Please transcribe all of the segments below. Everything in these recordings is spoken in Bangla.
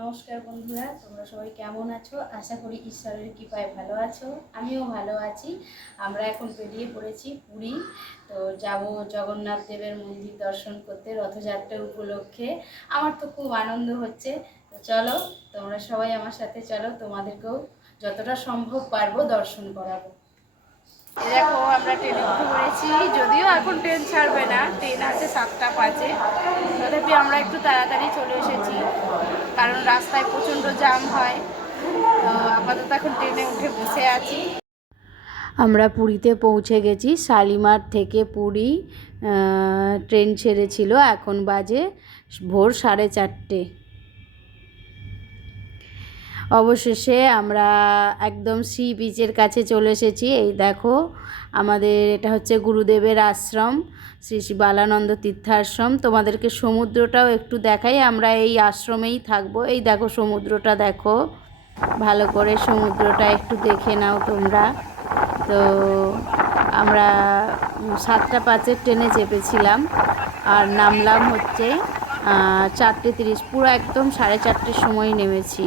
নমস্কার বন্ধুরা, তোমরা সবাই কেমন আছো? আশা করি ঈশ্বরের কৃপায় ভালো আছো। আমিও ভালো আছি। আমরা এখন বেরিয়ে পড়েছি পুরী। তো যাব জগন্নাথ দেবের মন্দির দর্শন করতে রথযাত্রার উপলক্ষে। আমার তো খুব আনন্দ হচ্ছে। তো চলো, তোমরা সবাই আমার সাথে চলো, তোমাদেরকেও যতটা সম্ভব পারবো দর্শন করাবো। দেখো আমরা ট্রেনে উঠে পড়েছি, যদিও এখন ট্রেন ছাড়বে না, ট্রেন আছে 7টা 5-এ। তথাপি আমরা একটু তাড়াতাড়ি চলে এসেছি, কারণ রাস্তায় প্রচণ্ড জ্যাম হয়। তো আপাতত এখন ট্রেনে উঠে বসে আছি। আমরা পুরীতে পৌঁছে গেছি। শালিমার থেকে পুরী ট্রেন ছেড়েছিল। এখন বাজে ভোর 4:30। অবশেষে আমরা একদম সি বিচের কাছে চলে এসেছি। এই দেখো, আমাদের এটা হচ্ছে গুরুদেবের আশ্রম, শ্রী শ্রী বালানন্দ তীর্থাশ্রম। তোমাদেরকে সমুদ্রটাও একটু দেখাই। আমরা এই আশ্রমেই থাকবো। এই দেখো সমুদ্রটা, দেখো ভালো করে সমুদ্রটা একটু দেখে নাও তোমরা। তো আমরা 7টা 5-এর ট্রেনে চেপেছিলাম আর নামলাম হচ্ছে 4:30। পুরো একদম 4:30-র সময় নেমেছি।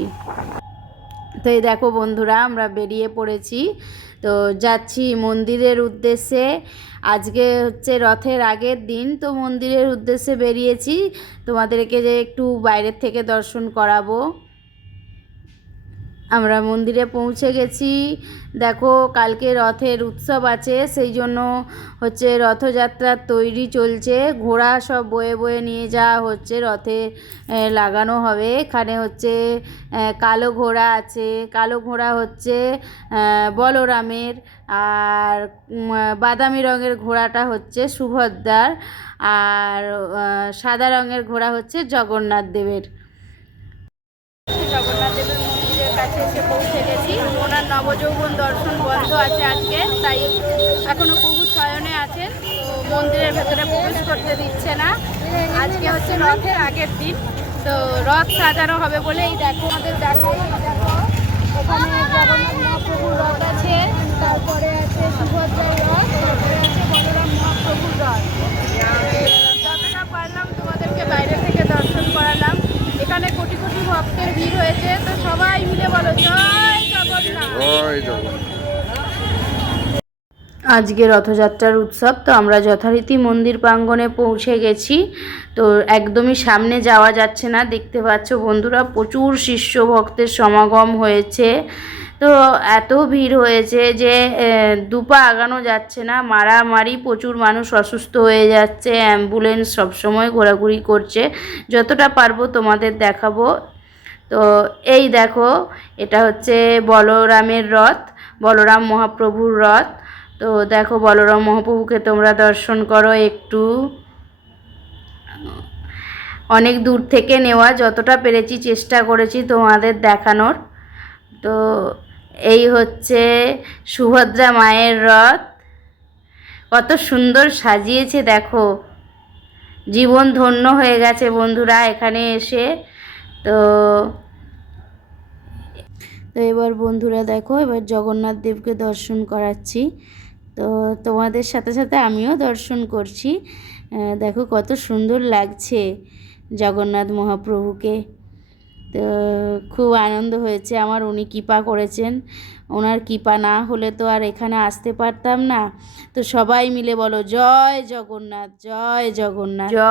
তো এই দেখো বন্ধুরা, আমরা বেরিয়ে পড়েছি। তো যাচ্ছি মন্দিরের উদ্দেশ্যে। আজকে হচ্ছে রথের আগের দিন, তো মন্দিরের উদ্দেশ্যে বেরিয়েছি। তোমাদেরকে যে একটু বাইরের থেকে দর্শন করাবো। আমরা মন্দিরে পৌঁছে গেছি। দেখো, কালকে রথের উৎসব আছে, সেই জন্য হচ্ছে রথযাত্রার তৈরি চলছে। ঘোড়া সব বয়ে বয়ে নিয়ে যাওয়া হচ্ছে, রথে লাগানো হবে। এখানে হচ্ছে কালো ঘোড়া আছে। কালো ঘোড়া হচ্ছে বলরামের, আর বাদামি রঙের ঘোড়াটা হচ্ছে সুভদ্রার, আর সাদা রঙের ঘোড়া হচ্ছে জগন্নাথ দেবের। জগন্নাথ দেবের মন্দিরের কাছে এসে পৌঁছে গেছি। ওনার নবযৌবন দর্শন বন্ধ আছে আজকে, তাই এখনও প্রভু শয়নে আছেন। তো মন্দিরের ভেতরে প্রবেশ করতে দিচ্ছে না। আজকে হচ্ছে রথের আগের দিন, তো রথ সাজানো হবে বলে এই দেখো আমাদের দেখাই। দেখো, এখানে জগন্নাথ মহাপ্রভুর রথ আছে, তারপরে আছে সুভদ্রার রথ, তারপরে আছে বলরাম মহাপ্রভুর রথ। যতটা পারলাম তোমাদেরকে বাইরে থেকে দর্শন করালাম। এখানে কোটি কোটি ভক্তের ভিড় হয়েছে, তো সবাই মিলে বলো জয় জগন্নাথ। আজকে রথযাত্রার উৎসব, তো আমরা যথারীতি মন্দির প্রাঙ্গণে পৌঁছে গেছি। তো একদমই সামনে যাওয়া যাচ্ছে না, দেখতে পাচ্ছ বন্ধুরা, প্রচুর শিষ্য ভক্তের সমাগম হয়েছে। তো এত ভিড় হয়েছে যে দুপা আগানো যাচ্ছে না, মারামারি, প্রচুর মানুষ অসুস্থ হয়ে যাচ্ছে। অ্যাম্বুলেন্স সবসময় ঘোরাঘুরি করছে। যতটা পারবো তোমাদের দেখাবো। তো এই দেখো, এটা হচ্ছে বলরামের রথ, বলরাম মহাপ্রভুর রথ। তো দেখো, বলরাম মহাপ্রভুকে তোমরা দর্শন করো একটু। অনেক দূর থেকে নেওয়া, যতটা পেরেছি চেষ্টা করেছি তোমাদের দেখানোর। তো এই হচ্ছে সুভদ্রা মায়ের রথ, কত সুন্দর সাজিয়েছে দেখো। জীবন ধন্য হয়ে গেছে বন্ধুরা এখানে এসে। তো তো এবার বন্ধুরা দেখো, এবার জগন্নাথ দেবকে দর্শন করাচ্ছি। তো তোমাদের সাথে সাথে আমিও দর্শন করছি। দেখো কত সুন্দর লাগছে জগন্নাথ মহাপ্রভুকে। তো খুব আনন্দ হয়েছে আমার, উনি কৃপা করেছেন। ওনার কৃপা না হলে তো আর এখানে আসতে পারতাম না। তো সবাই মিলে বলো জয় জগন্নাথ, জয় জগন্নাথ।